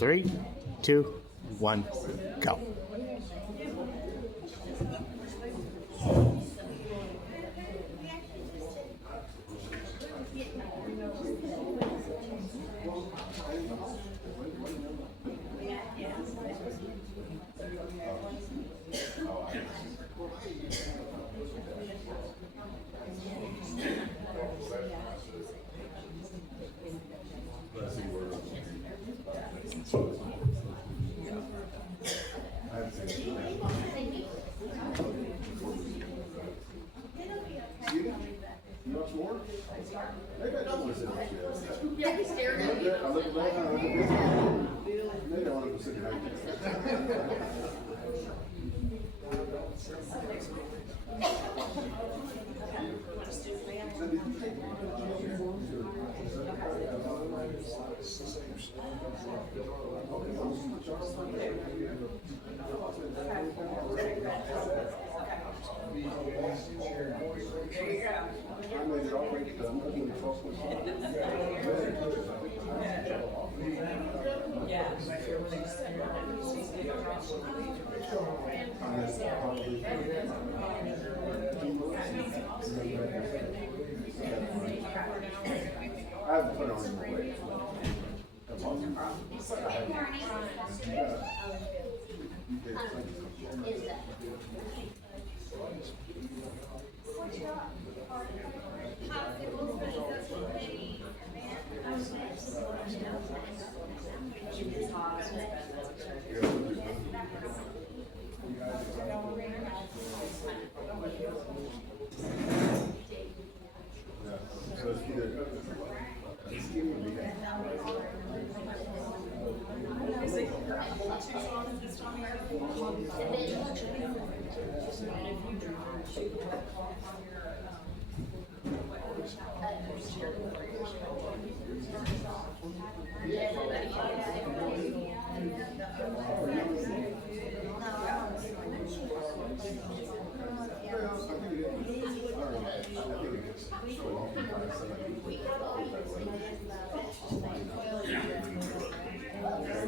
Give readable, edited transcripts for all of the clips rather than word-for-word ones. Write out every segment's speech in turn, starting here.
3, 2, 1, go. I haven't put it on the way.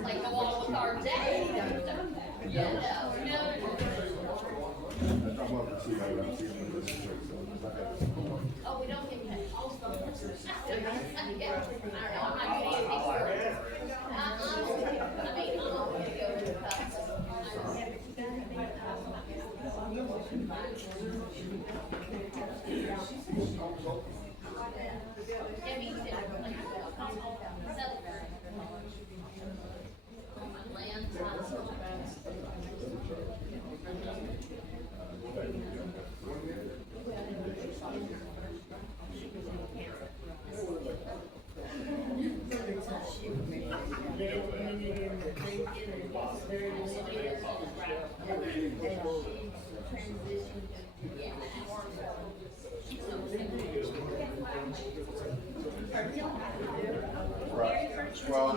Like go on with our day. Oh, we don't get paid. I don't know, I'm not getting a big word. I mean, I'm not gonna go to the yeah, me too. Land Well,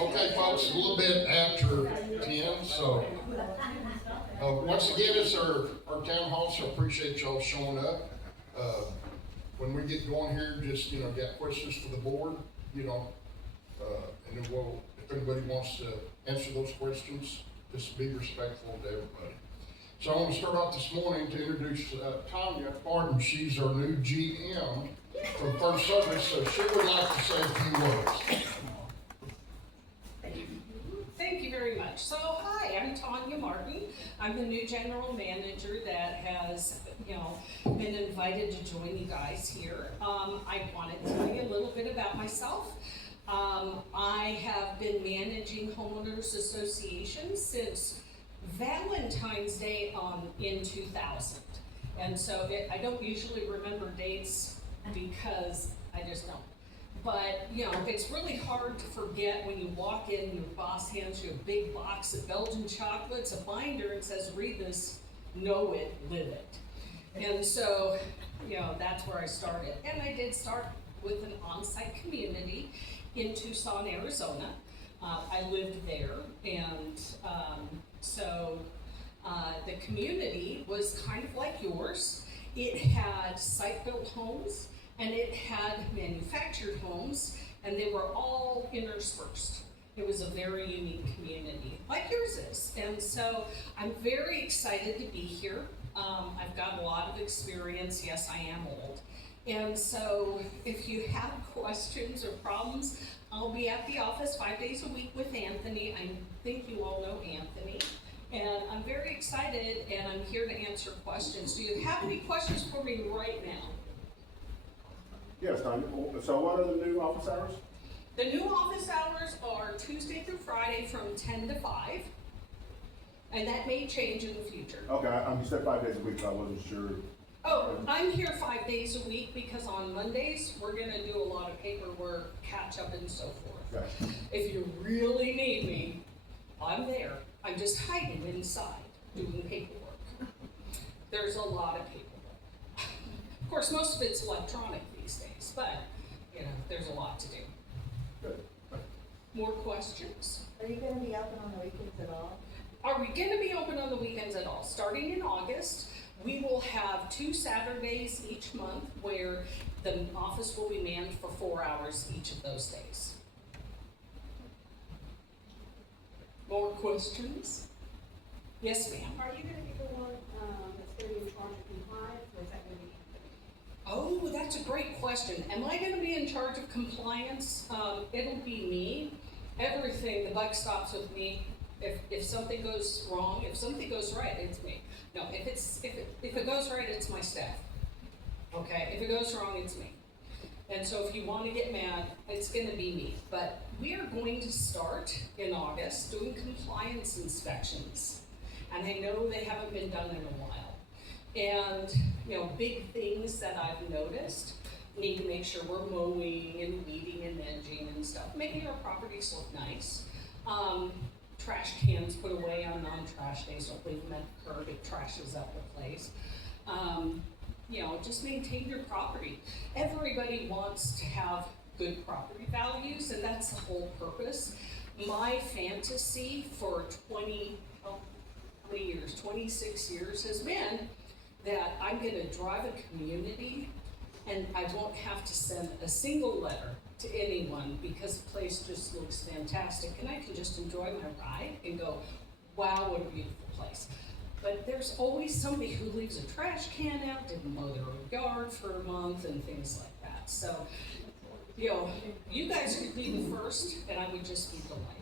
Okay, folks, a little bit after 10, so once again, it's our town hall, so I appreciate y'all showing up. When we get going here, just, got questions for the board, and then if anybody wants to answer those questions, just be respectful to everybody. So I want to start off this morning to introduce Tanya Barton. She's our new GM from First Service, so she would like to say a few words. Thank you very much. So, hi, I'm Tanya Martin. I'm the new general manager that has, been invited to join you guys here. I wanted to tell you a little bit about myself. I have been managing homeowners associations since Valentine's Day in 2000. And so I don't usually remember dates because I just don't. But, you know, it's really hard to forget when you walk in, your boss hands you a big box of Belgian chocolates, a binder, and says, read this, know it, live it. And so, you know, that's where I started. And I did start with an on-site community in Tucson, Arizona. I lived there, and the community was kind of like yours. It had site-built homes, and it had manufactured homes, and they were all interspersed. It was a very unique community, like yours is. And so I'm very excited to be here. I've got a lot of experience. Yes, I am old. And so if you have questions or problems, I'll be at the office 5 days a week with Anthony. I think you all know Anthony. And I'm very excited, and I'm here to answer questions. Do you have any questions for me right now? Yes, Tanya. So what are the new office hours? The new office hours are Tuesday through Friday from 10 to 5. And that may change in the future. Okay, you said 5 days a week, so I wasn't sure. Oh, I'm here 5 days a week because on Mondays, we're gonna do a lot of paperwork, catch up and so forth. Okay. If you really need me, I'm there. I'm just hiding inside doing paperwork. There's a lot of paperwork. Of course, most of it's electronic these days, but, you know, there's a lot to do. Good. More questions? Are you gonna be open on the weekends at all? Are we gonna be open on the weekends at all? Starting in August, we will have 2 Saturdays each month where the office will be manned for 4 hours each of those days. More questions? Yes, ma'am. Are you gonna be the one, that's gonna be in charge of compliance, or is that gonna be Anthony? Oh, that's a great question. Am I gonna be in charge of compliance? It'll be me. Everything, the buck stops with me. If something goes wrong, if something goes right, it's me. No, if it goes right, it's my staff. Okay, if it goes wrong, it's me. And so if you wanna get mad, it's gonna be me. But we are going to start in August doing compliance inspections. And I know they haven't been done in a while. And, you know, big things that I've noticed, need to make sure we're mowing and weeding and edging and stuff, making our properties look nice. Trash cans put away on non-trash days, don't leave them at the curb, it trashes up the place. You know, just maintain your property. Everybody wants to have good property values, and that's the whole purpose. My fantasy for 26 years has been that I'm gonna drive a community and I won't have to send a single letter to anyone because the place just looks fantastic and I can just enjoy my ride and go, wow, what a beautiful place. But there's always somebody who leaves a trash can out, didn't mow their yard for a month and things like that. So, you know, you guys could be the first and I would just be delighted.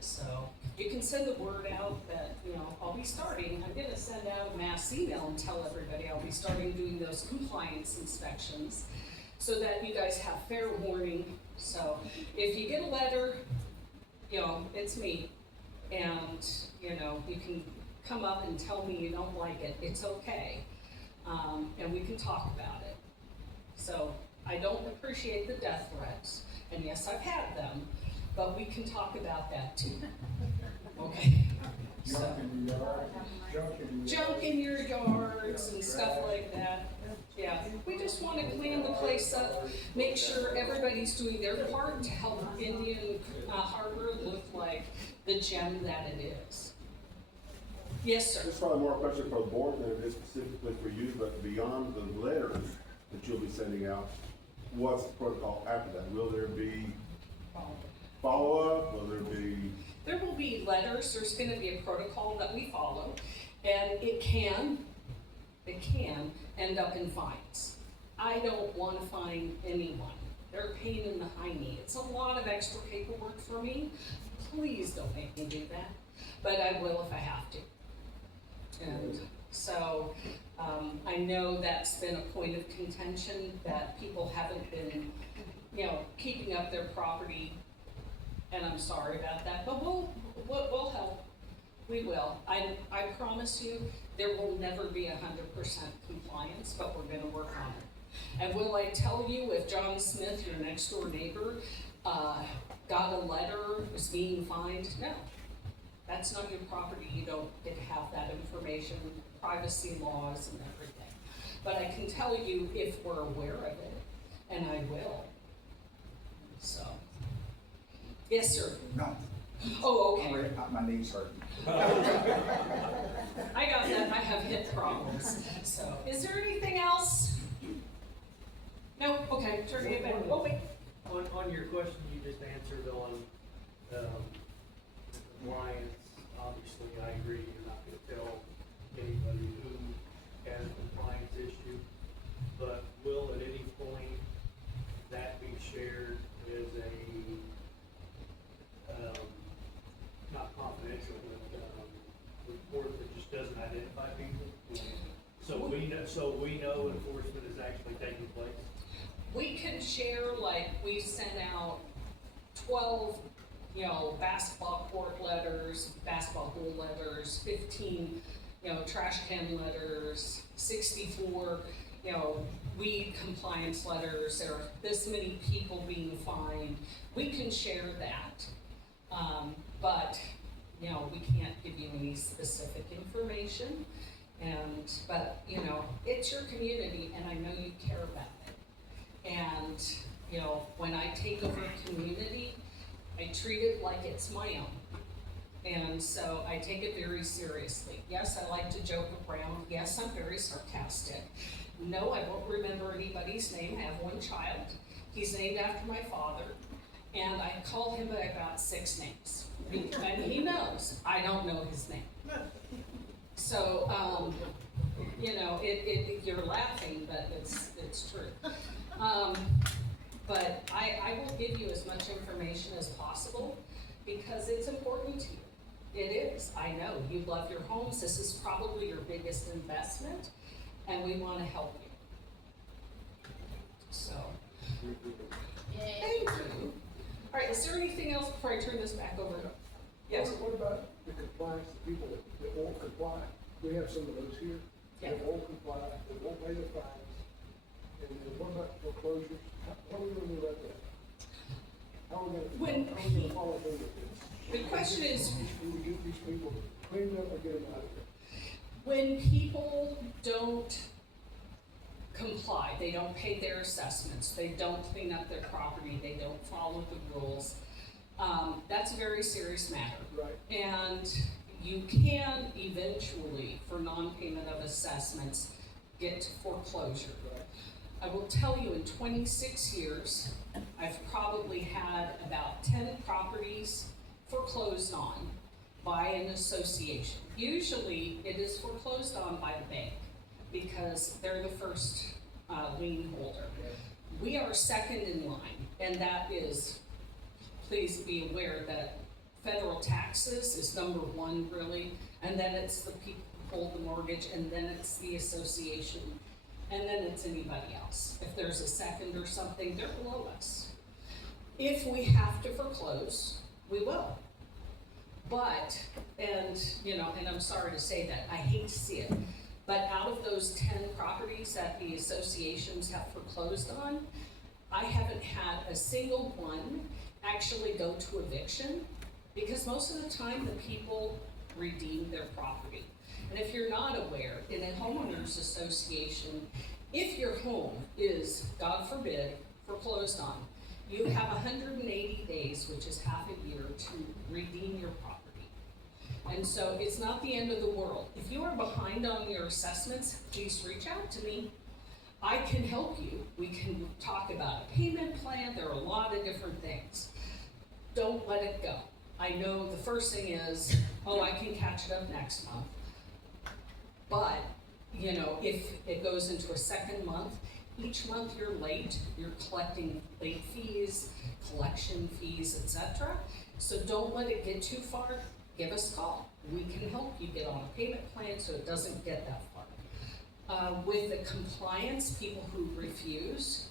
So you can send the word out that, you know, I'll be starting. I'm gonna send out a mass email and tell everybody I'll be starting doing those compliance inspections so that you guys have fair warning. So if you get a letter, you know, it's me. And, you know, you can come up and tell me you don't like it. It's okay. And we can talk about it. So I don't appreciate the death threats. And yes, I've had them. But we can talk about that too. Okay? So, junk in your yards and stuff like that. Yeah, we just want to clean the place up, make sure everybody's doing their part to help Indian Harbor look like the gem that it is. Yes, sir. This is probably more a question for the board than it is specifically for you, but beyond the letters that you'll be sending out, what's the protocol after that? Will there be follow-up? Will there be? There will be letters, there's gonna be a protocol that we follow, and it can end up in fines. I don't wanna fine anyone. They're a pain in the hiney. It's a lot of extra paperwork for me. Please don't make me do that, but I will if I have to. And so, I know that's been a point of contention, that people haven't been, you know, keeping up their property. And I'm sorry about that, but we'll help. We will. I promise you, there will never be 100% compliance, but we're gonna work on it. And will I tell you if John Smith, your next door neighbor, got a letter, is being fined? No. That's not your property, you don't get to have that information, privacy laws and everything. But I can tell you if we're aware of it, and I will. So. Yes, sir. No, Oh, I'm okay. ready, my knees hurt. I got that, I have hip problems. So, is there anything else? No? Okay, turn it back. Oh, wait. On your question you just answered on, compliance, obviously, I agree, you're not gonna tell anybody who has a compliance issue. But will at any point that be shared as a, not confidential, but, report that just doesn't identify people? So we know enforcement is actually taking place? We can share, like, we sent out 12, basketball court letters, basketball goal letters, 15, trash can letters, 64, weed compliance letters. There are this many people being fined. We can share that. But, we can't give you any specific information. But, it's your community and I know you care about it. And, when I take over a community, I treat it like it's my own. And so I take it very seriously. Yes, I like to joke around. Yes, I'm very sarcastic. No, I won't remember anybody's name. I have one child. He's named after my father. And I call him by about 6 names. And he knows I don't know his name. So, you're laughing, but it's true. But I will give you as much information as possible because it's important to you. It is. I know. You love your homes. This is probably your biggest investment, and we want to help you. So, Yay. thank you. All right, is there anything else before I turn this back over? Yes? What about the compliance, the people that won't comply? We have some of those here. Yeah. That won't comply, that won't pay their fines. And then what about foreclosures? How are we gonna do about that? How are we gonna follow through with this? The question is, Do we get these people cleaned up or get them out of here? when people don't comply, they don't pay their assessments, they don't clean up their property, they don't follow the rules, that's a very serious matter. Right. And you can eventually, for non-payment of assessments, get to foreclosure. Right. I will tell you, in 26 years, I've probably had about 10 properties foreclosed on by an association. Usually, it is foreclosed on by the bank because they're the first lien holder. We are second in line, and that is, please be aware that federal taxes is number one, really, and then it's the people who hold the mortgage, and then it's the association, and then it's anybody else. If there's a second or something, they're below us. If we have to foreclose, we will. But, and I'm sorry to say that, I hate to see it, but out of those 10 properties that the associations have foreclosed on, I haven't had a single one actually go to eviction, because most of the time the people redeem their property. And if you're not aware, in a homeowners association, if your home is, God forbid, foreclosed on, you have 180 days, which is half a year, to redeem your property. And so it's not the end of the world. If you are behind on your assessments, please reach out to me. I can help you. We can talk about a payment plan. There are a lot of different things. Don't let it go. I know the first thing is, I can catch it up next month. But, if it goes into a second month, each month you're late, you're collecting late fees, collection fees, etc. So don't let it get too far. Give us a call. We can help you get on a payment plan so it doesn't get that far. With the compliance, people who refuse,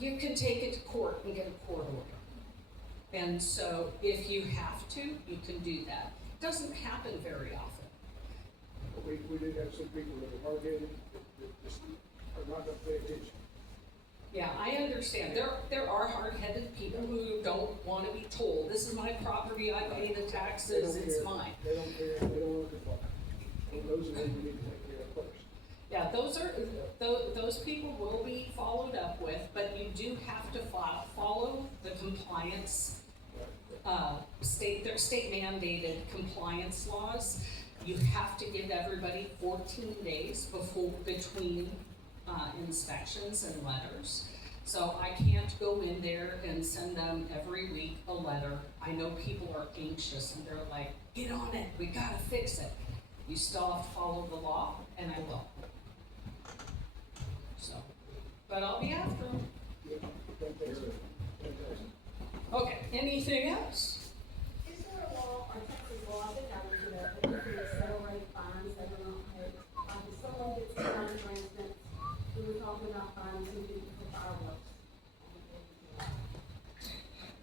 you can take it to court and get a court order. And so if you have to, you can do that. It doesn't happen very often. We did have some people that are hard-headed, that just are not gonna pay attention. Yeah, I understand. There are hard-headed people who don't wanna be told, this is my property, I pay the They taxes, don't it's care. mine. They don't care, they don't want to comply. And those are the people we need to take care of first. Yeah, those people will be followed up with, but you do have to follow the compliance, their state mandated compliance laws. You have to give everybody 14 days between inspections and letters. So I can't go in there and send them every week a letter. I know people are anxious and they're like, get on it, we gotta fix it. You still have to follow the law, and I will. So, but I'll be after them. Yeah, fantastic, fantastic. Okay, anything else? Is there a law, or Texas law, I think I looked it up, that you can accelerate fines that are not paid? Like if someone gets fined, for instance, we were talking about fines some people for fireworks.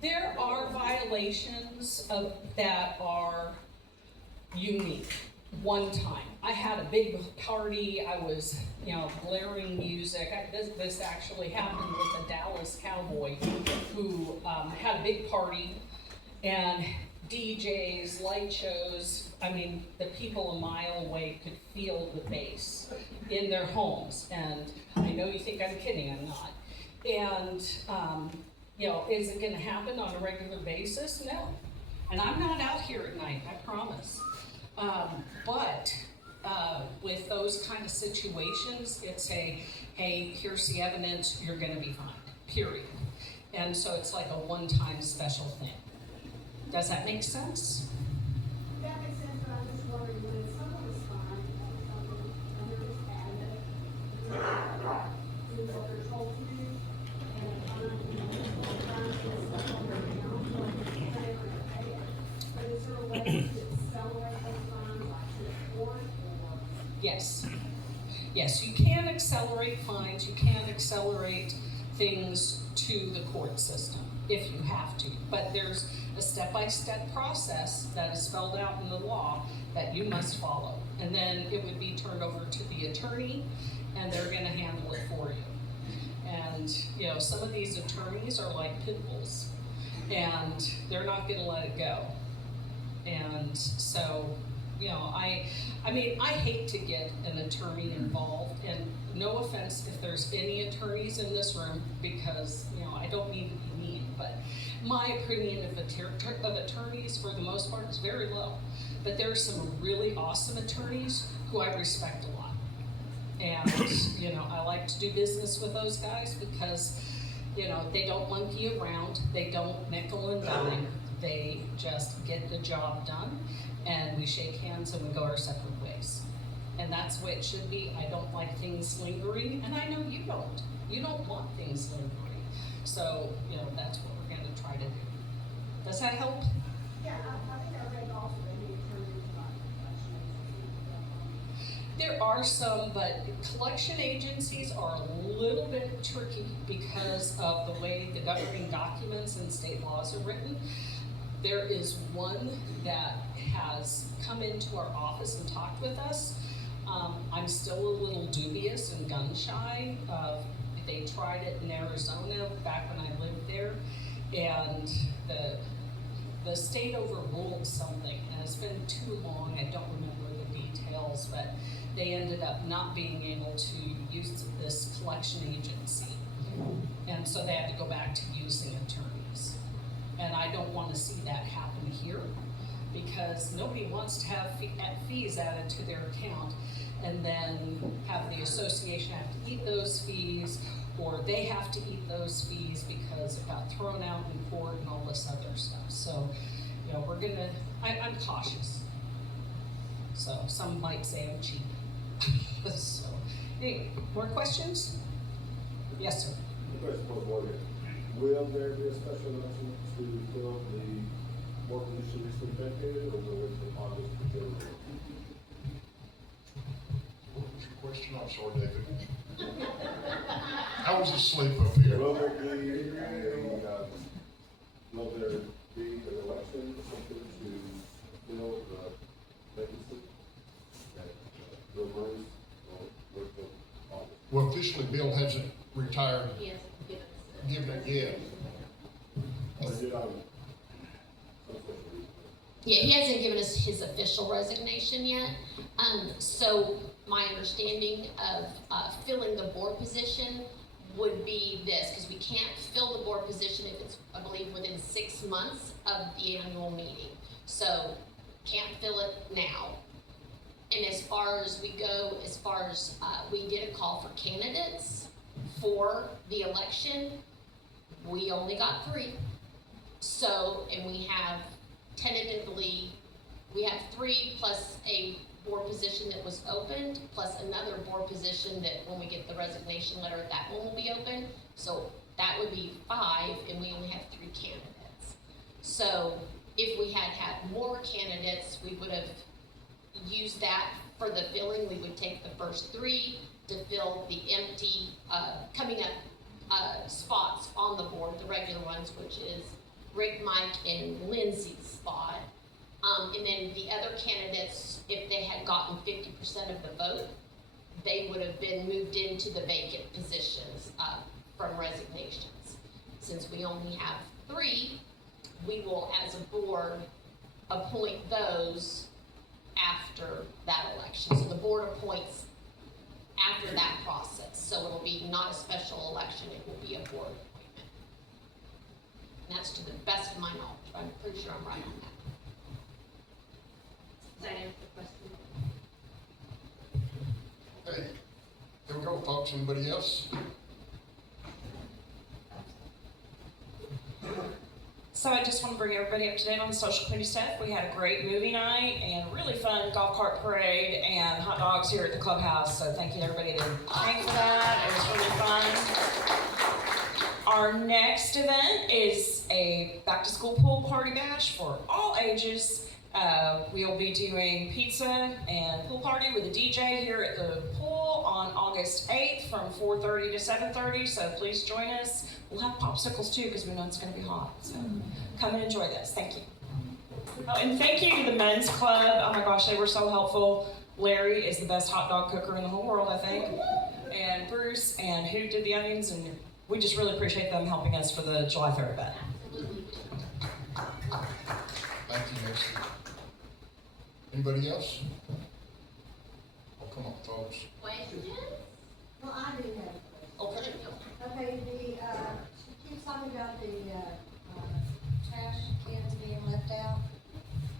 There are violations that are unique. One time, I had a big party, I was, blaring music. This actually happened with a Dallas Cowboy who had a big party and DJs, light shows. I mean, the people a mile away could feel the bass in their homes. And I know you think I'm kidding, I'm not. And, is it gonna happen on a regular basis? No. And I'm not out here at night, I promise. But with those kind of situations, it's hey, here's the evidence, you're gonna be fined, period. And so it's like a one-time special thing. Does that make sense? That makes sense, but I'm just wondering, when someone is fined or something, and they're just adamant, do what they're told to do, and the fine is stuck on their account, like, they're never gonna pay it. But is there a way to accelerate those fines, like to the court, or? Yes, you can accelerate fines, you can accelerate things to the court system if you have to. But there's a step-by-step process that is spelled out in the law that you must follow. And then it would be turned over to the attorney and they're gonna handle it for you. And, some of these attorneys are like pit bulls and they're not gonna let it go. And so, I hate to get an attorney involved, and no offense if there's any attorneys in this room, because, I don't mean to be mean, but my opinion of attorneys, for the most part, is very low. But there are some really awesome attorneys who I respect a lot. And, I like to do business with those guys because, they don't monkey around, they don't nickel and dime, they just get the job done, and we shake hands and we go our separate ways. And that's the way it should be. I don't like things lingering, and I know you don't. You don't want things lingering. So, that's what we're gonna try to do. Does that help? Yeah, I think I read also that the attorneys like collection. There are some, but collection agencies are a little bit tricky because of the way the governing documents and state laws are written. There is one that has come into our office and talked with us. I'm still a little dubious and gun shy. They tried it in Arizona back when I lived there, and the state overruled something, and it's been too long, I don't remember the details, but they ended up not being able to use this collection agency. And so they had to go back to using attorneys. And I don't want to see that happen here, because nobody wants to have fees added to their account and then have the association have to eat those fees, or they have to eat those fees because it got thrown out in court and all this other stuff. So, I'm cautious. So some might say I'm cheap. So, anyway, more questions? Yes, sir. Question for the board here. Will there be a special election to fill the board position recently vacated, or will it be August to January? What was your question? I'm sorry, David. I was asleep up here. Will there be an election or something to fill the vacancy that Bill Burns will work for August? Well, officially, Bill hasn't retired Yes. given it yet. I did on some social media. Yeah, he hasn't given us his official resignation yet. So my understanding of, filling the board position would be this, because we can't fill the board position if it's, I believe, within 6 months of the annual meeting. So, can't fill it now. And as far as we go, we did a call for candidates for the election. We only got 3. So, and we have tentatively, we have 3 plus a board position that was opened, plus another board position that when we get the resignation letter, that one will be open. So that would be 5, and we only have 3 candidates. So if we had had more candidates, we would have used that for the filling. We would take the first 3 to fill the empty, coming up spots on the board, the regular ones, which is Rick, Mike, and Lindsay's spot. And then the other candidates, if they had gotten 50% of the vote, they would have been moved into the vacant positions from resignations. Since we only have 3, we will, as a board, appoint those after that election. So the board appoints after that process. So it'll be not a special election, it will be a board appointment. And that's to the best of my knowledge. I'm pretty sure I'm right on that. Does that answer the question? Okay, here we go, folks. Anybody else? So I just want to bring everybody up to date on the social committee stuff. We had a great movie night and really fun golf cart parade and hot dogs here at the clubhouse. So thank you to everybody that came for that. It was really fun. Our next event is a back to school pool party bash for all ages. We'll be doing pizza and pool party with a DJ here at the pool on August 8th from 4:30 to 7:30, so please join us. We'll have popsicles too, because we know it's going to be hot, so come and enjoy this. Thank you. Oh, and thank you to the men's club. Oh my gosh, they were so helpful. Larry is the best hot dog cooker in the whole world, I think, and Bruce, and who did the onions, and we just really appreciate them helping us for the July 3rd event. Thank you, Nancy. Anybody else? Oh, come on, folks. Questions? Well, I do have a question. Okay. Okay, she keeps talking about the, trash cans being left out.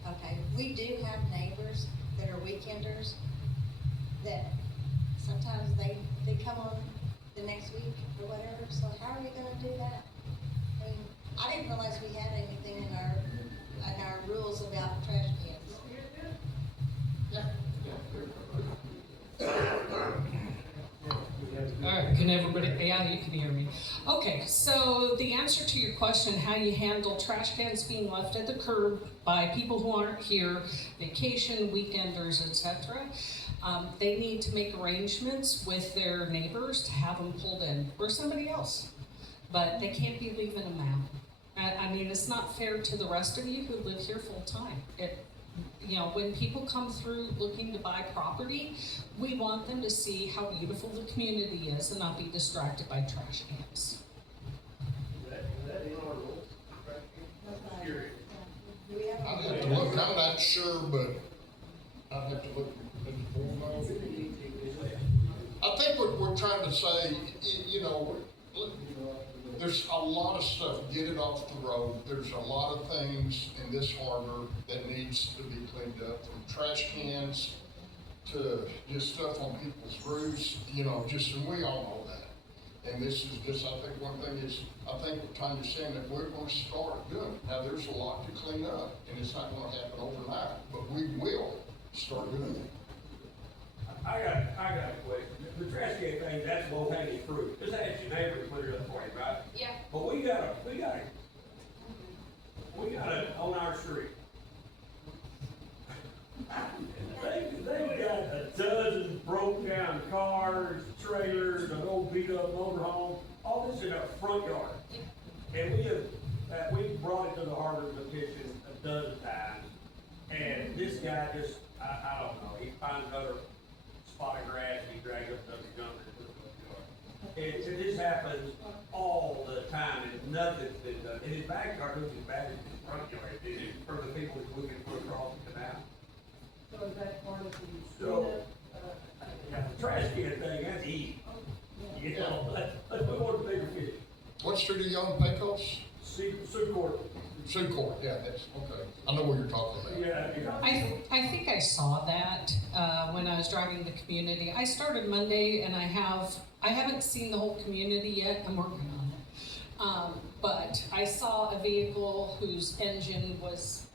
Okay, we do have neighbors that are weekenders that sometimes they come on the next week or whatever, so how are you gonna do that? I mean, I didn't realize we had anything in our rules about trash cans. All right, can everybody, yeah, you can hear me. Okay, so the answer to your question, how you handle trash cans being left at the curb by people who aren't here, vacation, weekenders, etc. They need to make arrangements with their neighbors to have them pulled in, or somebody else. But they can't be leaving them out. I mean, it's not fair to the rest of you who live here full time. You know, when people come through looking to buy property, we want them to see how beautiful the community is and not be distracted by trash cans. Is that in our rules? Curious. Do we have I'd have to look, I'm not sure, but I'd have to look at the full note. I think what we're trying to say, you know, there's a lot of stuff, get it off the road. There's a lot of things in this harbor that needs to be cleaned up, from trash cans to just stuff on people's roofs, you know, and we all know that. And this is just, I think one thing is, I think what Tanya's saying that we're gonna start doing. Now, there's a lot to clean up, and it's not gonna happen overnight, but we will start doing it. I got a question. The trash can thing, that's low hanging fruit. Just ask your neighbor to put it up for you, right? Yeah. But we got it on our street. They got a dozen broke down cars, trailers, an old beat up motorhome, all this in our front yard. And we brought it to the harbor petition a dozen times. And this guy just, I don't know, he finds another spot of grass, he drags up another dump and puts it in the yard. This happens all the time, and nothing's been done. And his backyard looks as bad as his front yard, it is for the people that's looking for across the canal. So is that part of the So- cleanup, Yeah, the trash can thing, that's easy. You know, let's move on to bigger fish. What street are you on, Pecos? Sioux Court. Sioux Court, yeah, that's, okay. I know what you're talking about. Yeah. I think I saw that, when I was driving the community. I started Monday and I haven't seen the whole community yet, I'm working on it. But I saw a vehicle whose engine was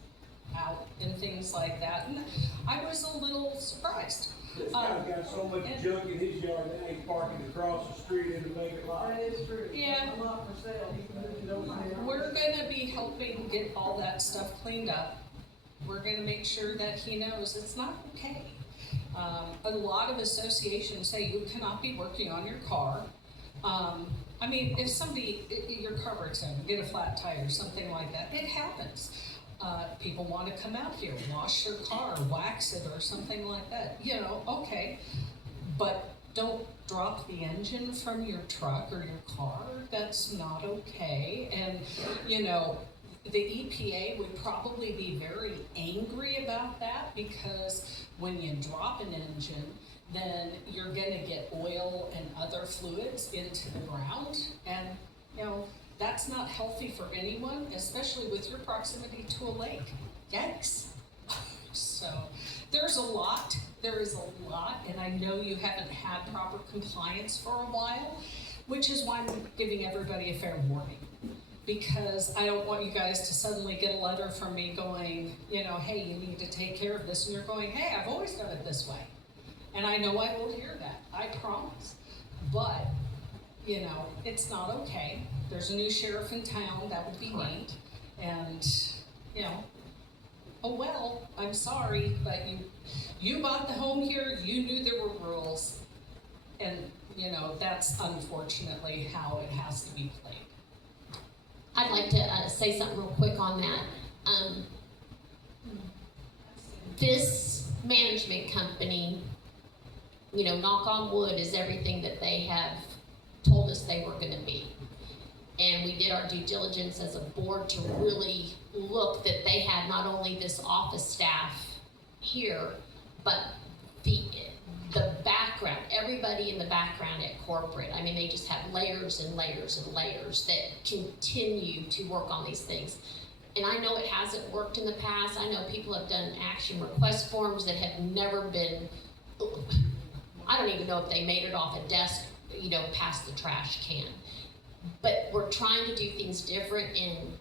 out and things like that, and I was a little surprised. This guy's got so much junk in his yard, now he's parking across the street in the vacant lot. that is true. Yeah. A lot for sale, he can move it over there. We're gonna be helping get all that stuff cleaned up. We're gonna make sure that he knows it's not okay. A lot of associations say you cannot be working on your car. I mean, if somebody, your car breaks down, you get a flat tire, something like that, it happens. People wanna come out here, wash their car, wax it or something like that, you know, okay. But don't drop the engine from your truck or your car, that's not okay. And, you know, the EPA would probably be very angry about that because when you drop an engine, then you're gonna get oil and other fluids into the ground. And, you know, that's not healthy for anyone, especially with your proximity to a lake. Yikes. So there is a lot, and I know you haven't had proper compliance for a while, which is why I'm giving everybody a fair warning. Because I don't want you guys to suddenly get a letter from me going, you know, hey, you need to take care of this, and you're going, hey, I've always done it this way. And I know I will hear that, I promise. But, you know, it's not okay. There's a new sheriff in town, that would be neat. And, you know, oh well, I'm sorry, but you bought the home here, you knew there were rules. And, you know, that's unfortunately how it has to be played. I'd like to say something real quick on that. This management company, you know, knock on wood, is everything that they have told us they were gonna be. And we did our due diligence as a board to really look that they had not only this office staff here, but the background, everybody in the background at corporate. I mean, they just have layers and layers and layers that continue to work on these things. And I know it hasn't worked in the past. I know people have done action request forms that have never been, I don't even know if they made it off a desk, you know, past the trash can. But we're trying to do things different, and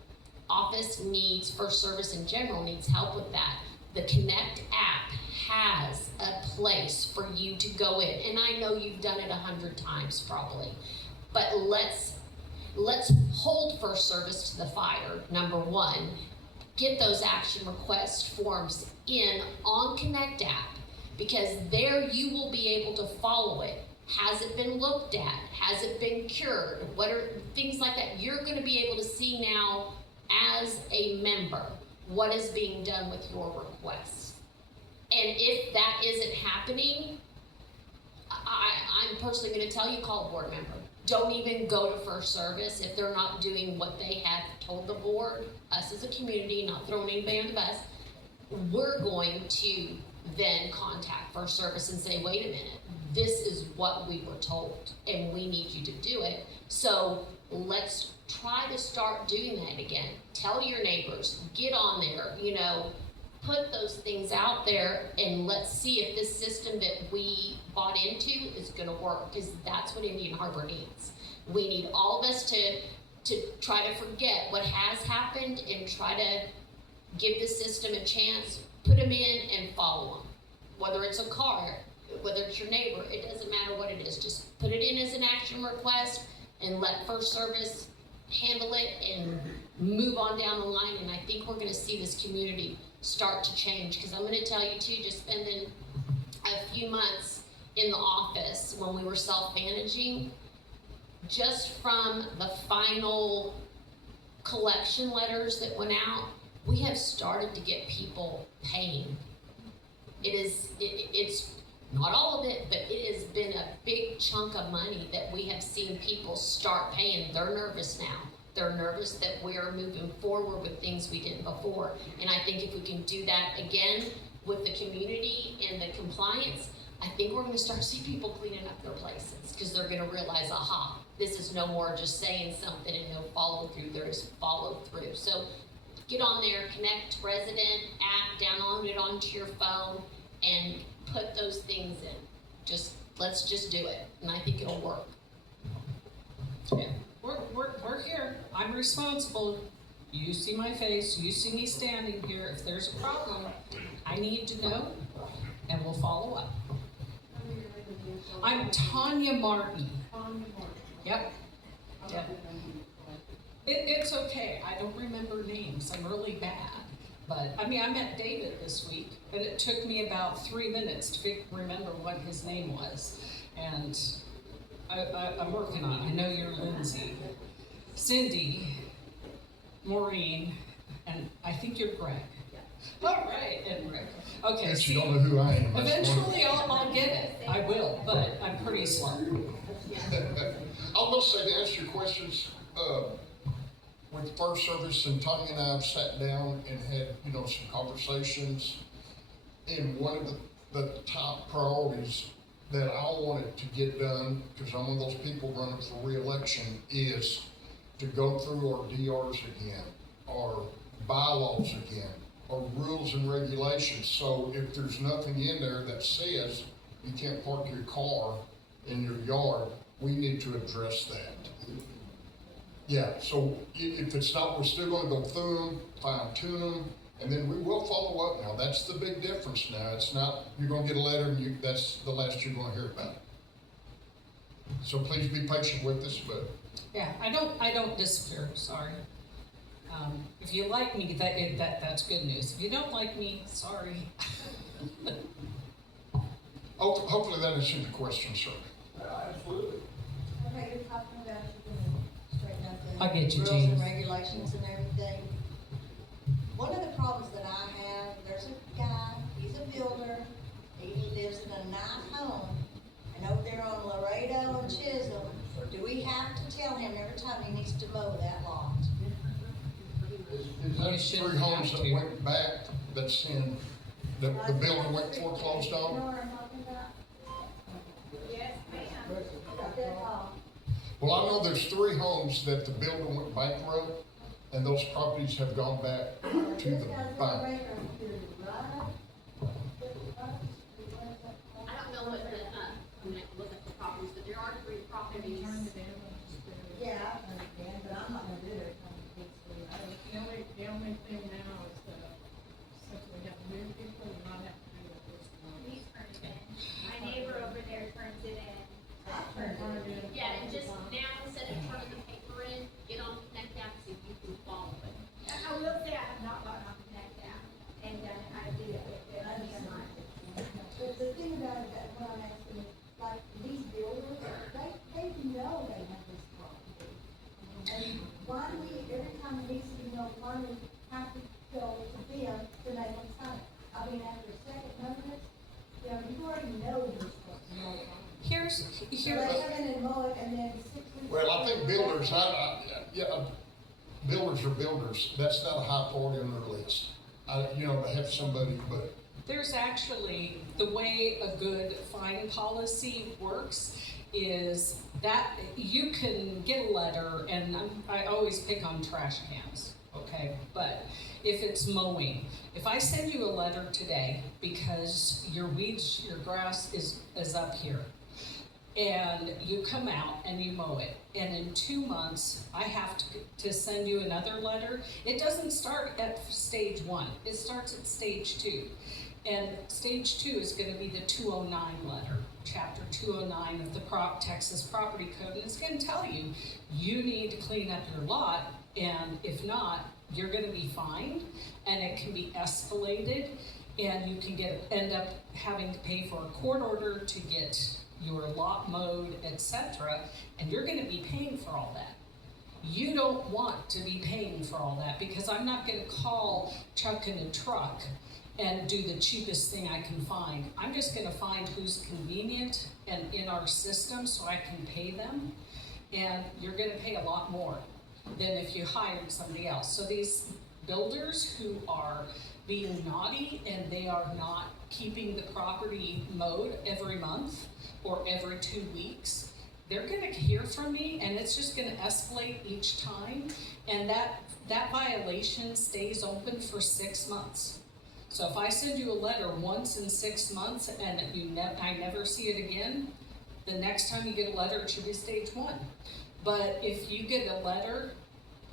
office needs, First Service in general needs help with that. The Connect app has a place for you to go in, and I know you've done it 100 times probably, but let's hold First Service to the fire. Number one, get those action request forms in on Connect app, because there you will be able to follow it. Has it been looked at? Has it been cured? What are things like that? You're going to be able to see now as a member what is being done with your requests. And if that isn't happening, I'm personally going to tell you, call a board member. Don't even go to First Service if they're not doing what they have told the board, us as a community, not throwing anybody on the bus. We're going to then contact First Service and say, wait a minute, this is what we were told and we need you to do it. So let's try to start doing that again. Tell your neighbors, get on there, you know, put those things out there, and let's see if this system that we bought into is gonna work, because that's what Indian Harbor needs. We need all of us to try to forget what has happened and try to give the system a chance, put them in and follow them. Whether it's a car, whether it's your neighbor, it doesn't matter what it is. Just put it in as an action request and let First Service handle it and move on down the line. And I think we're gonna see this community start to change, because I'm gonna tell you too, just spending a few months in the office when we were self-managing, just from the final collection letters that went out, we have started to get people paying. It's not all of it, but it has been a big chunk of money that we have seen people start paying. They're nervous now. They're nervous that we're moving forward with things we didn't before. And I think if we can do that again with the community and the compliance, I think we're gonna start seeing people cleaning up their places, because they're gonna realize, aha, this is no more just saying something and no follow through, there is follow through. So get on there, connect resident app, download it onto your phone, and put those things in. Let's just do it, and I think it'll work. Yeah, we're here. I'm responsible. You see my face, you see me standing here. If there's a problem, I need to know, and we'll follow up. I'm Tanya Martin. Yep. Yep. It's okay. I don't remember names. I'm really bad. But, I mean, I met David this week, but it took me about 3 minutes to remember what his name was. And I'm working on it. I know you're Lindsay, Cindy, Maureen, and I think you're Greg. All right, and Rick. Okay. If you don't know who I am. that's Eventually I'll get it. I will, but I'm pretty slow. I will say, to answer your questions, with First Service, and Tanya and I have sat down and had, some conversations. And one of the top priorities that I wanted to get done, because I'm one of those people running for re-election, is to go through our DRs again, our bylaws again, our rules and regulations. So if there's nothing in there that says you can't park your car in your yard, we need to address that. Yeah, so if it's not, we're still gonna go through them, fine tune them, and then we will follow up now. That's the big difference now. It's not, you're gonna get a letter and that's the last you're gonna hear about it. So please be patient with us, but. Yeah, I don't disappear, sorry. If you like me, that's good news. If you don't like me, sorry. Hopefully that answered the question, sir. Absolutely. Okay, you're talking about you can straighten up I'll get you, the rules James. and regulations and everything. One of the problems that I have, there's a guy, he's a builder, he lives in a nice home, and over there on Laredo and Chisholm, do we have to tell him every time he needs to mow that lot? Is that You shouldn't 3 homes have that to. went back, that's in, the building went foreclosed You know on? what I'm talking about? Yes, ma'am. That's all. Well, I know there's 3 homes that the builder went bankrupt, and those properties have gone back to the This guy's bank. Laredo, right? I don't know what the, I'm gonna look at the properties, but there are 3 properties. Yeah, I understand, but I'm not gonna do it. The only thing now is that, since we have new people, we not have to do it this month. We turn it in. My neighbor over there turns it in. Yeah, and just now, instead of turning the paper in, get on Connect App, see if you can follow it. I will say I have not gotten on Connect app and done it. I do that with it. But the thing about it, that what I'm asking is, like, these builders, they know they have this property. And why do we, every time it needs to be known, why do we have to go to them to make them sign it? I mean, after a second notice, you already know you're supposed to mow it. Here's, So they come in and mow it, and then 6 weeks. Well, I think builders, builders are builders. That's not a high priority on their list. To have somebody, but there's actually, the way a good fine policy works is that you can get a letter, and I always pick on trash cans, okay? But if it's mowing, if I send you a letter today because your weeds, your grass is up here, and you come out and you mow it, and in 2 months, I have to send you another letter. It doesn't start at stage 1, it starts at stage 2. And stage 2 is gonna be the 209 letter, chapter 209 of the Texas Property Code, and it's gonna tell you, you need to clean up your lot, and if not, you're gonna be fined, and it can be escalated, and you can end up having to pay for a court order to get your lot mowed, etc., and you're gonna be paying for all that. You don't want to be paying for all that, because I'm not gonna call Chuck in a truck and do the cheapest thing I can find. I'm just gonna find who's convenient and in our system so I can pay them. And you're gonna pay a lot more than if you hired somebody else. So these builders who are being naughty and they are not keeping the property mowed every month or every 2 weeks, they're gonna hear from me and it's just gonna escalate each time. And that violation stays open for 6 months. So if I send you a letter once in 6 months and I never see it again, the next time you get a letter, it should be stage 1. But if you get a letter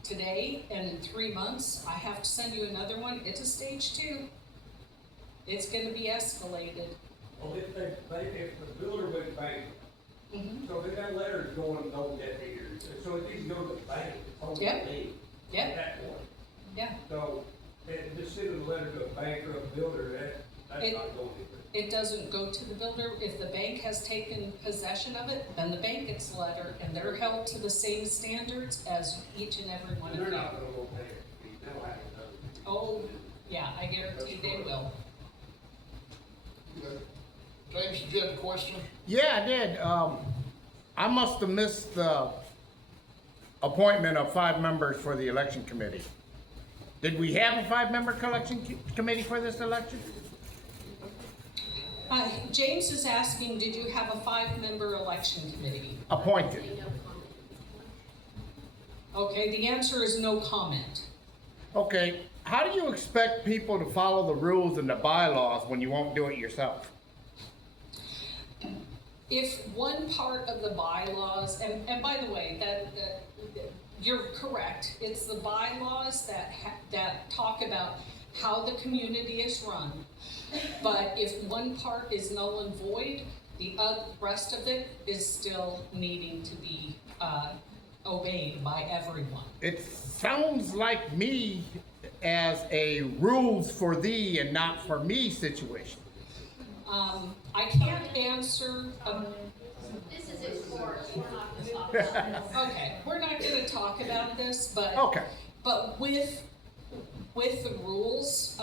today and in 3 months, I have to send you another one, it's a stage 2. It's gonna be escalated. Well, if the builder went bankrupt, Mhm. so then that letter's going on that here, so it needs to go to the bank, it's on the Yep. lien at Yep, that point. yeah. So, and just sending a letter to a bankrupt builder, that's It- not going anywhere. It doesn't go to the builder. If the bank has taken possession of it, then the bank gets the letter and they're held to the same standards as each and every one of They're you. not gonna go pay it, they'll have it done. Oh, yeah, I guarantee they will. James, did you have a question? Yeah, I did. I must have missed the appointment of 5 members for the election committee. Did we have a 5-member committee for this election? James is asking, did you have a 5-member election committee? Appointed. Okay, the answer is no comment. Okay, how do you expect people to follow the rules and the bylaws when you won't do it yourself? If one part of the bylaws, and by the way, that you're correct, it's the bylaws that talk about how the community is run. But if one part is null and void, the rest of it is still needing to be obeyed by everyone. It sounds like me as a rules for thee and not for me situation. I can't answer, This is explorers, we're not gonna talk about this. okay, we're not gonna talk about this, but. Okay. But with the rules,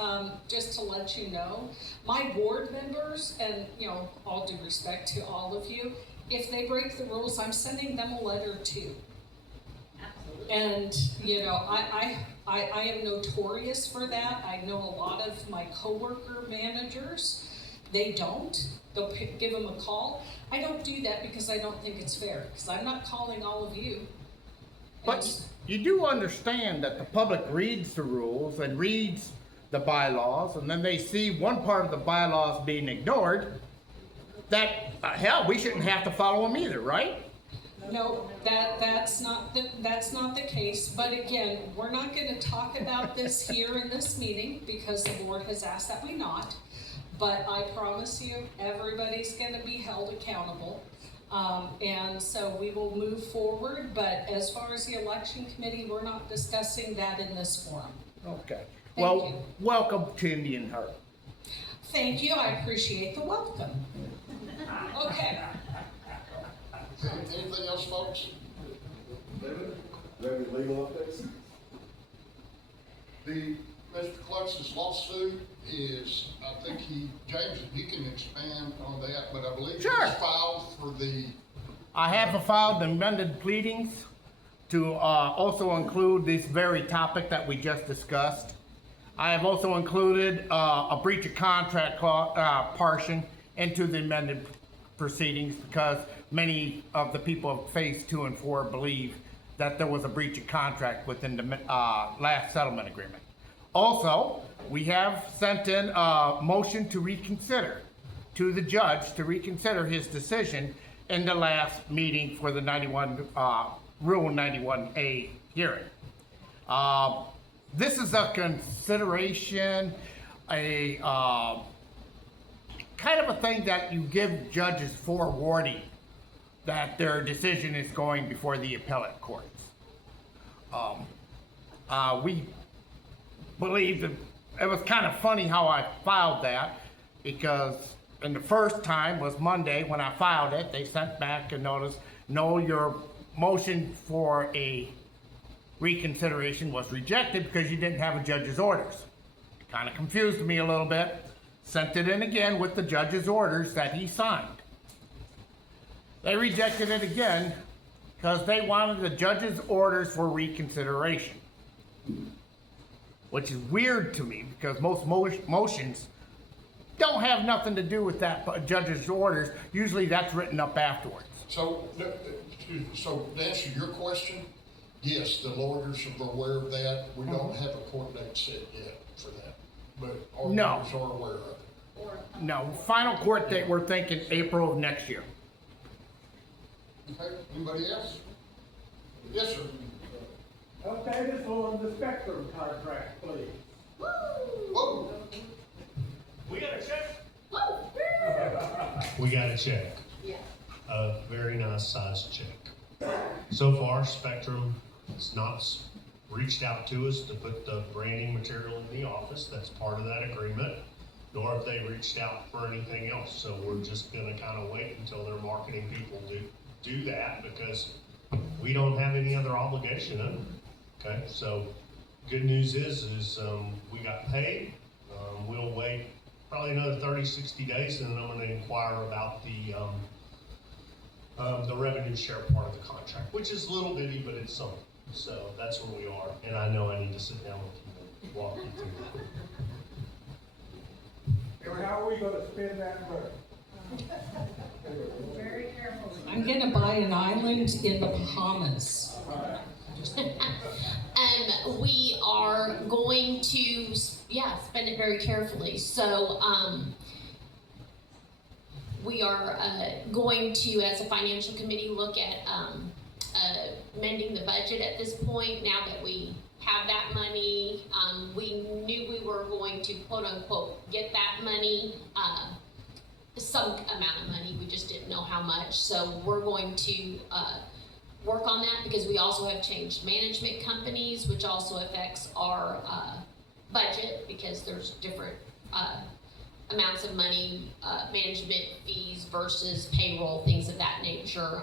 just to let you know, my board members, and, you know, all due respect to all of you, if they break the rules, I'm sending them a letter too. And, you know, I am notorious for that. I know a lot of my coworker managers, they don't. They'll give them a call. I don't do that because I don't think it's fair, because I'm not calling all of you. But you do understand that the public reads the rules and reads the bylaws, and then they see one part of the bylaws being ignored, that, hell, we shouldn't have to follow them either, right? No, that's not the case, but again, we're not gonna talk about this here in this meeting because the board has asked that we not. But I promise you, everybody's gonna be held accountable. And so we will move forward, but as far as the election committee, we're not discussing that in this forum. Okay. Thank Well, you. welcome to Indian Heart. Thank you, I appreciate the welcome. Okay. Anything else, folks? David, do you have any legal updates? The, Mr. Klutz's lawsuit is, I think James, you can expand on that, but I believe Sure. it's filed for the, I have filed amended pleadings to also include this very topic that we just discussed. I have also included a breach of contract portion into the amended proceedings because many of the people of phase 2 and 4 believe that there was a breach of contract within the last settlement agreement. Also, we have sent in a motion to reconsider to the judge to reconsider his decision in the last meeting for the Rule 91A hearing. This is a consideration, a kind of a thing that you give judges forewarning that their decision is going before the appellate courts. We believe that it was kind of funny how I filed that because in the first time was Monday when I filed it, they sent back a notice, no, your motion for a reconsideration was rejected because you didn't have a judge's orders. kind of confused me a little bit. Sent it in again with the judge's orders that he signed. They rejected it again because they wanted the judge's orders for reconsideration. Which is weird to me because most motions don't have nothing to do with that judge's orders. Usually that's written up afterwards. So to answer your question, yes, the lawyers are aware of that. We don't have a court date set yet for that, but our No. lawyers are aware of it. No, final court date, we're thinking April of next year. Okay, anybody else? Yes, sir. Okay, this on the Spectrum contract, please. Whoa, We got a check? We got a check. Yeah. A very nice sized check. So far, Spectrum has not reached out to us to put the branding material in the office. That's part of that agreement. Nor have they reached out for anything else. So we're just gonna kind of wait until their marketing people do that because we don't have any other obligation under it. Okay, so good news is we got paid. We'll wait probably another 30, 60 days, and then I'm gonna inquire about the revenue share part of the contract, which is a little bitty, but it's something. So that's where we are, and I know I need to sit down with you and walk you through that. And how are we gonna spend that money? Very careful. I'm gonna buy an island in the Bahamas. We are going to, spend it very carefully. So, we are going to, as a financial committee, look at amending the budget at this point. Now that we have that money, we knew we were going to quote unquote get that money, some amount of money. We just didn't know how much. So we're going to work on that because we also have changed management companies, which also affects our budget because there's different amounts of money, management fees versus payroll, things of that nature.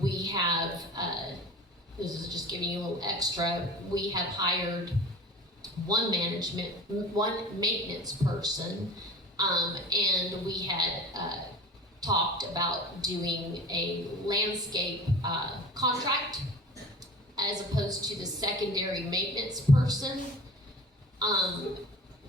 We have, this is just giving you a little extra, we have hired one maintenance person, and we had talked about doing a landscape contract as opposed to the secondary maintenance person.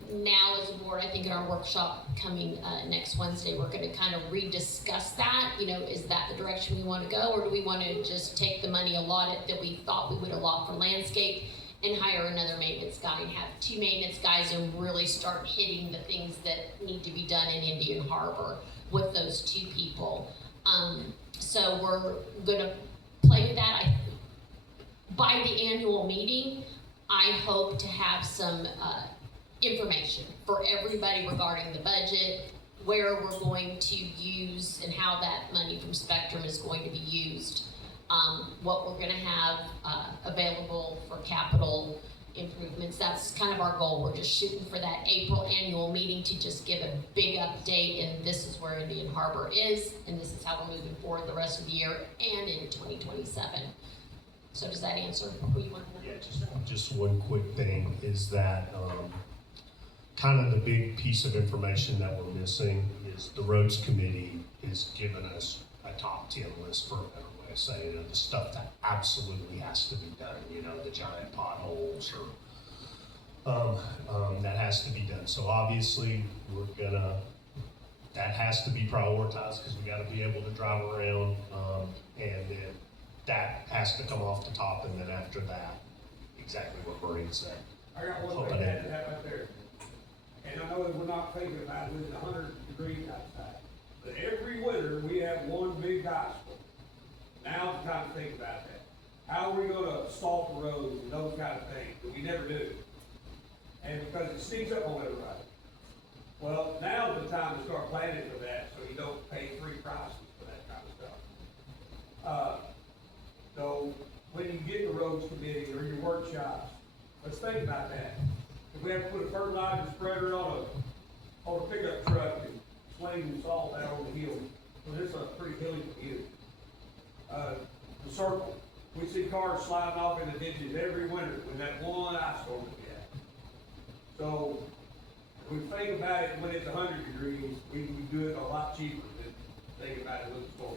Now as a board, I think in our workshop coming next Wednesday, we're gonna kind of rediscuss that. You know, is that the direction we wanna go, or do we wanna just take the money allotted that we thought we would allot for landscape and hire another maintenance guy and have two maintenance guys and really start hitting the things that need to be done in Indian Harbor with those two people. So we're gonna play with that. By the annual meeting, I hope to have some information for everybody regarding the budget, where we're going to use and how that money from Spectrum is going to be used, what we're gonna have available for capital improvements. That's kind of our goal. We're just shooting for that April annual meeting to just give a big update, and this is where Indian Harbor is, and this is how we're moving forward the rest of the year and into 2027. So does that answer what you want to know? Yeah, just one quick thing is that kind of the big piece of information that we're missing is the roads committee is giving us a top 10 list, for a better way of saying it, of the stuff that absolutely has to be done. You know, the giant potholes or that has to be done. So obviously that has to be prioritized because we got to be able to drive around, and then that has to come off the top, and then after that, exactly what Maureen said. I got one thing to add to that right there. And I know that we're not thinking about it, it's 100 degrees outside. But every winter, we have one big ice storm. Now's the time to think about that. How are we gonna salt the roads and those kind of things that we never do? And because it sneaks up on everybody. Well, now's the time to start planning for that, so you don't pay three prices for that kind of stuff. So when you get the roads committee or your workshops, let's think about that. If we have to put a fertilizer spreader on a pickup truck and sling salt out on the hill, well, this is a pretty hilly community. The circle, we see cars sliding off in the ditches every winter when that one ice storm is at. So, when we think about it, when it's 100 degrees, we can do it a lot cheaper than thinking about it when it's 40.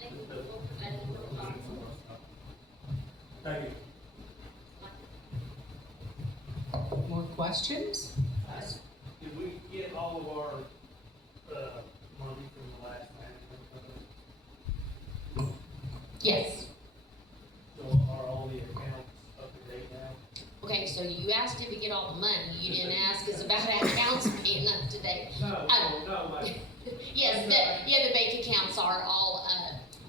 Thank you. We'll put that in the document. Thank you. More questions? Did we get all of our, money from the last management company? Yes. So are all the accounts up to date now? Okay, so you asked if we get all the money. You didn't ask us about accounts being up to date. No, my, Yes, the bank accounts are all,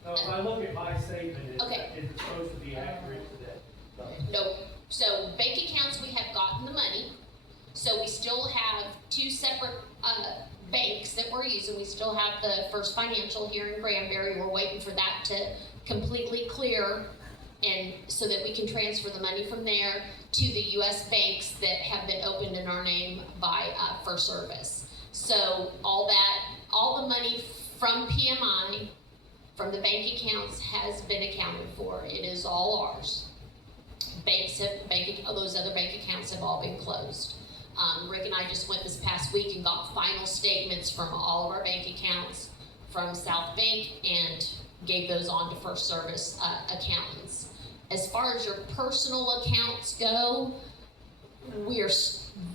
no, if I look at my statement, Okay. it's supposed to be accurate to that. no. So bank accounts, we have gotten the money. So we still have two separate, banks that we're using. We still have the First Financial here in Granbury. We're waiting for that to completely clear, and so that we can transfer the money from there to the US banks that have been opened in our name by, First Service. So all the money from PMI, from the bank accounts, has been accounted for. It is all ours. Those other bank accounts have all been closed. Rick and I just went this past week and got final statements from all of our bank accounts from South Bank and gave those on to First Service accountants. As far as your personal accounts go,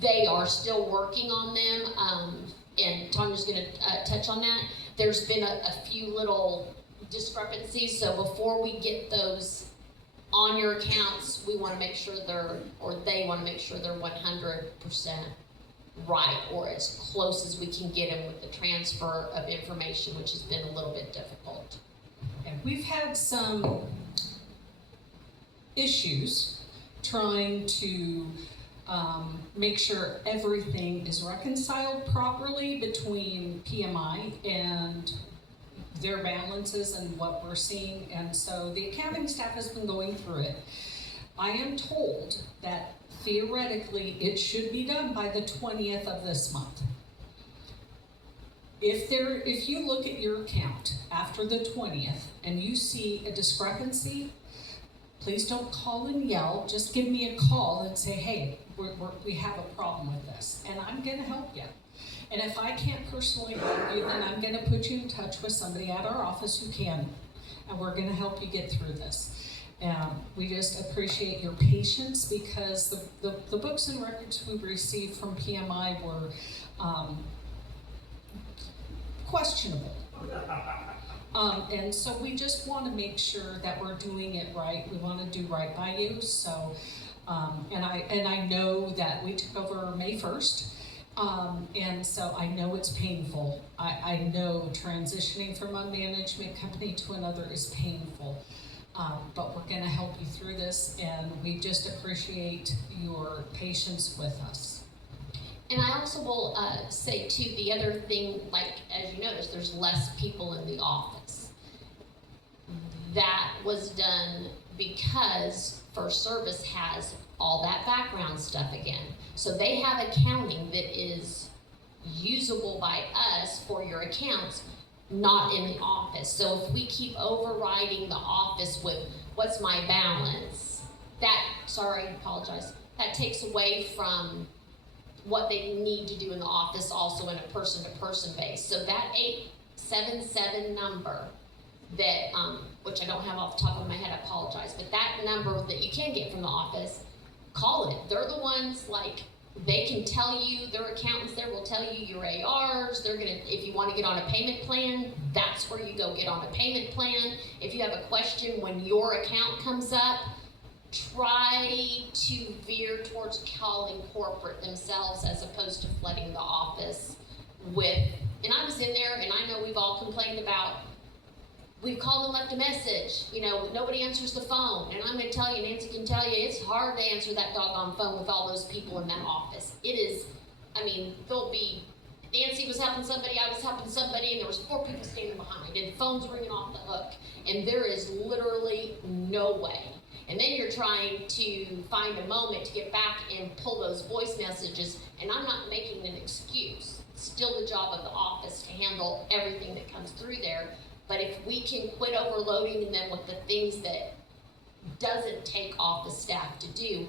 they are still working on them, and Tanya's gonna touch on that. There's been a few little discrepancies, so before we get those on your accounts, we wanna make sure they wanna make sure they're 100% right, or as close as we can get them with the transfer of information, which has been a little bit difficult. And we've had some issues trying to make sure everything is reconciled properly between PMI and their balances and what we're seeing, and so the accounting staff has been going through it. I am told that theoretically it should be done by the 20th of this month. If you look at your account after the 20th and you see a discrepancy, please don't call and yell, just give me a call and say, hey, we have a problem with this, and I'm gonna help you. And if I can't personally help you, then I'm gonna put you in touch with somebody at our office who can, and we're gonna help you get through this. We just appreciate your patience, because the books and records we received from PMI were questionable. And so we just want to make sure that we're doing it right. We want to do right by you. So, and I know that we took over May 1st. And so I know it's painful. I know transitioning from one management company to another is painful. But we're going to help you through this, and we just appreciate your patience with us. And I also will say too, the other thing, like, as you notice, there's less people in the office. That was done because First Service has all that background stuff again. So they have accounting that is usable by us for your accounts, not in the office. So if we keep overriding the office with what's my balance, that takes away from what they need to do in the office also in a person-to-person base. So that 877 number that, which I don't have off the top of my head, I apologize, but that number that you can get from the office, call it. They're the ones, like, they can tell you, their accountants there will tell you your ARs. They're gonna, if you wanna get on a payment plan, that's where you go get on a payment plan. If you have a question when your account comes up, try to veer towards calling corporate themselves as opposed to flooding the office with, and I was in there, and I know we've all complained about, we've called and left a message, nobody answers the phone, and I'm gonna tell you, Nancy can tell you, it's hard to answer that doggone phone with all those people in that office. It is, there'll be, Nancy was helping somebody, I was helping somebody, and there was 4 people standing behind, and phones ringing off the hook, and there is literally no way. And then you're trying to find a moment to get back and pull those voice messages, and I'm not making an excuse. It's still the job of the office to handle everything that comes through there. But if we can quit overloading them with the things that doesn't take office staff to do,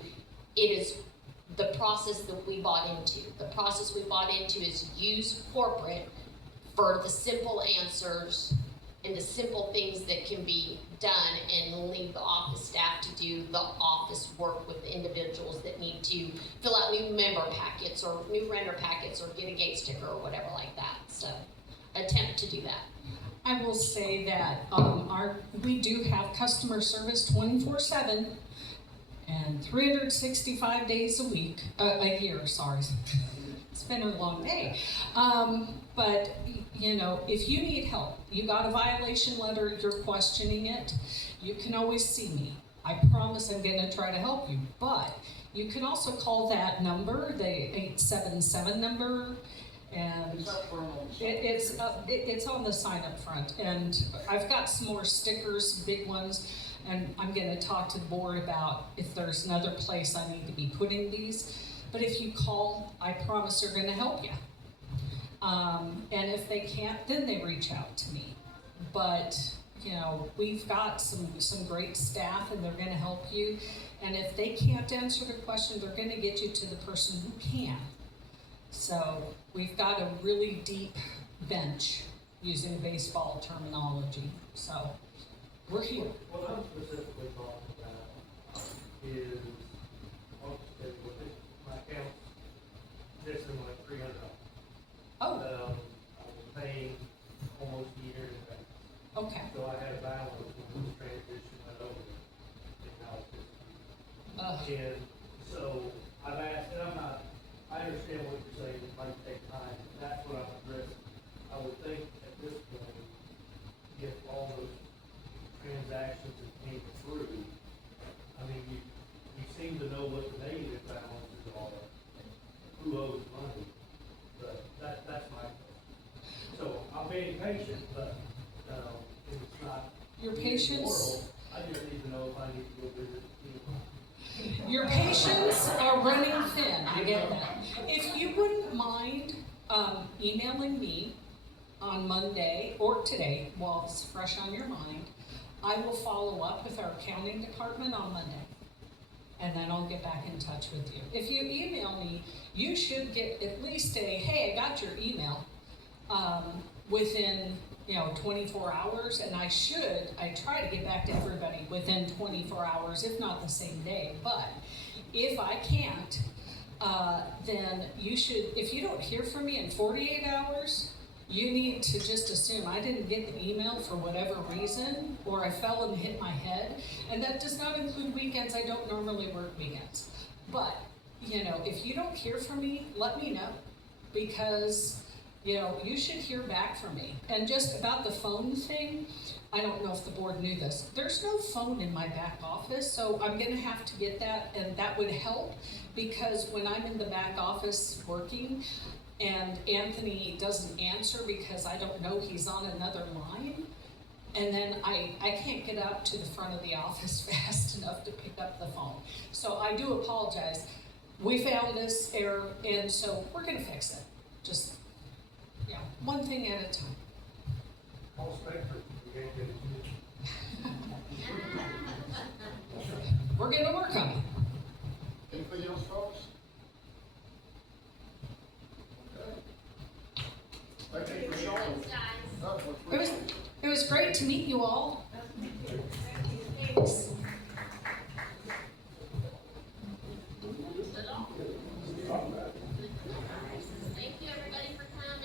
the process that we bought into. The process we bought into is use corporate for the simple answers and the simple things that can be done, and leave the office staff to do the office work with the individuals that need to fill out new member packets or new renter packets or get a gate sticker or whatever like that. So attempt to do that. I will say that, we do have customer service 24/7 and 365 days a week, a year, sorry. It's been a long day. But, you know, if you need help, you got a violation letter, you're questioning it, you can always see me. I promise I'm gonna try to help you, but you can also call that number, the 877 number, and it's on the sign up front. And I've got some more stickers, big ones, and I'm gonna talk to the board about if there's another place I need to be putting these. But if you call, I promise they're gonna help you. And if they can't, then they reach out to me. But, you know, we've got some great staff, and they're gonna help you. And if they can't answer the question, they're gonna get you to the person who can. So we've got a really deep bench, using baseball terminology. So we're here. What I'm specifically talking about is, my account, this is like $300. Oh, I was paying almost a year in advance. okay. So I had a balance when this transition went over. And now it's just, and so I've asked, and I understand what you're saying, it might take time, that's what I'm addressing. I would think at this point, if all those transactions that came through, I mean, you seem to know what the negative balances are, who owes money, but that's my question. So I'm being patient, but, if it's not. Your the patience, world, I just need to know if I need to go visit anyone. your patience are running thin, I get that. If you wouldn't mind, emailing me on Monday or today, while it's fresh on your mind, I will follow up with our accounting department on Monday. And then I'll get back in touch with you. If you email me, you should get at least a, hey, I got your email, within, 24 hours. And I try to get back to everybody within 24 hours, if not the same day. But if I can't, then you should, if you don't hear from me in 48 hours, you need to just assume I didn't get the email for whatever reason, or I fell and hit my head. And that does not include weekends. I don't normally work weekends. But, if you don't hear from me, let me know. Because, you should hear back from me. And just about the phone thing, I don't know if the board knew this. There's no phone in my back office, so I'm gonna have to get that, and that would help. Because when I'm in the back office working, and Anthony doesn't answer because I don't know he's on another line, and then I can't get up to the front of the office fast enough to pick up the phone. So I do apologize. We found this error, and so we're gonna fix it. Just, one thing at a time. Call Spectrum, you can't get it. We're gonna work on it. Anything else, folks? Okay. Thank you for showing. It was great to meet you all. Thanks. Thank you, everybody, for coming.